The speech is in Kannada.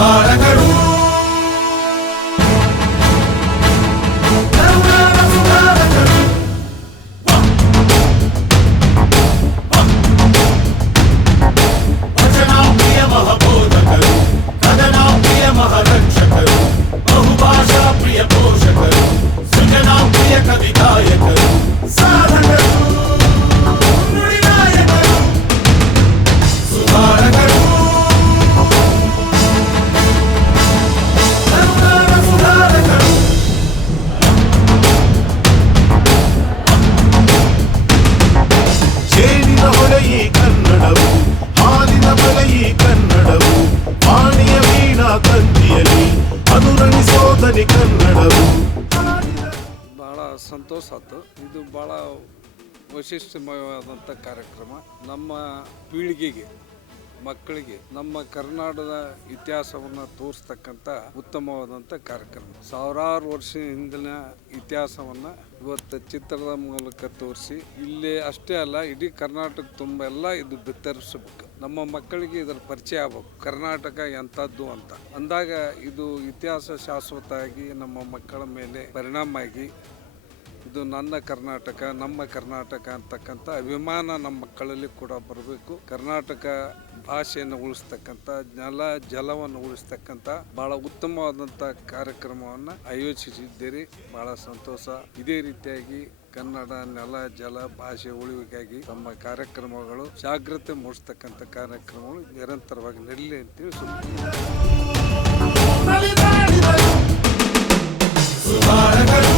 ಸುಧಾರಕರು ವಚನಾಪ್ರಿಯ ಮಹಬೋಧಕರು ಕದನಾಪ್ರಿಯ ಮಹರಕ್ಷಕರು ಬಹುಭಾಷಾ ಪ್ರಿಯ ಪೋಷಕರು ಸೃಜನಾಪ್ರಿಯ ಕವಿಗಾಯಕರು ಸಾಧಕರು ನುಡಿನಾಯಕರು ಸುಧಾರಕರು ಕರುನಾಡ ಸುಧಾರಕರು ಜೇನಿನ ಹೊಳೆಯಿ ಕನ್ನಡವು ಹಾಲಿನ ಬೆಲೆಯಿ ಕನ್ನಡವು ವಾಣಿಯ ವೀಣಾ ತಂತಿಯಲ್ಲಿ ಅನುರಣಿಸೋದನಿ ಕನ್ನಡವು. ಭಾಳ ಸಂತೋಷ ಆಯ್ತು. ಇದು ಭಾಳ ವೈಶಿಷ್ಟ್ಯಮಯವಾದಂಥ ಕಾರ್ಯಕ್ರಮ. ನಮ್ಮ ಪೀಳಿಗೆಗೆ ಮಕ್ಕಳಿಗೆ ನಮ್ಮ ಕರ್ನಾಟಕದ ಇತಿಹಾಸವನ್ನು ತೋರಿಸ್ತಕ್ಕಂಥ ಉತ್ತಮವಾದಂಥ ಕಾರ್ಯಕ್ರಮ. ಸಾವಿರಾರು ವರ್ಷ ಹಿಂದಿನ ಇತಿಹಾಸವನ್ನು ಇವತ್ತು ಚಿತ್ರದ ಮೂಲಕ ತೋರಿಸಿ ಇಲ್ಲೇ ಅಷ್ಟೇ ಅಲ್ಲ, ಇಡೀ ಕರ್ನಾಟಕ ತುಂಬ ಎಲ್ಲ ಇದು ಬಿತ್ತರಿಸಬೇಕು. ನಮ್ಮ ಮಕ್ಕಳಿಗೆ ಇದರ ಪರಿಚಯ ಆಗಬೇಕು, ಕರ್ನಾಟಕ ಎಂಥದ್ದು ಅಂತ ಅಂದಾಗ ಇದು ಇತಿಹಾಸ ಶಾಶ್ವತ ಆಗಿ ನಮ್ಮ ಮಕ್ಕಳ ಮೇಲೆ ಪರಿಣಾಮ ಆಗಿ ಇದು ನನ್ನ ಕರ್ನಾಟಕ ನಮ್ಮ ಕರ್ನಾಟಕ ಅಂತಕ್ಕಂಥ ಅಭಿಮಾನ ನಮ್ಮ ಮಕ್ಕಳಲ್ಲಿ ಕೂಡ ಬರಬೇಕು. ಕರ್ನಾಟಕ ಭಾಷೆಯನ್ನು ಉಳಿಸ್ತಕ್ಕಂಥ ಜಲವನ್ನು ಉಳಿಸ್ತಕ್ಕಂಥ ಭಾಳ ಉತ್ತಮವಾದಂಥ ಕಾರ್ಯಕ್ರಮವನ್ನು ಆಯೋಜಿಸಿದ್ದೀರಿ. ಭಾಳ ಸಂತೋಷ. ಇದೇ ರೀತಿಯಾಗಿ ಕನ್ನಡ ನೆಲ ಜಲ ಭಾಷೆ ಉಳಿವಿಗಾಗಿ ತಮ್ಮ ಕಾರ್ಯಕ್ರಮಗಳು ಜಾಗೃತಿ ಮೂಡಿಸ್ತಕ್ಕಂಥ ಕಾರ್ಯಕ್ರಮಗಳು ನಿರಂತರವಾಗಿ ನಡೀಲಿ ಅಂತೇಳಿ ಸುಧಾರಕರು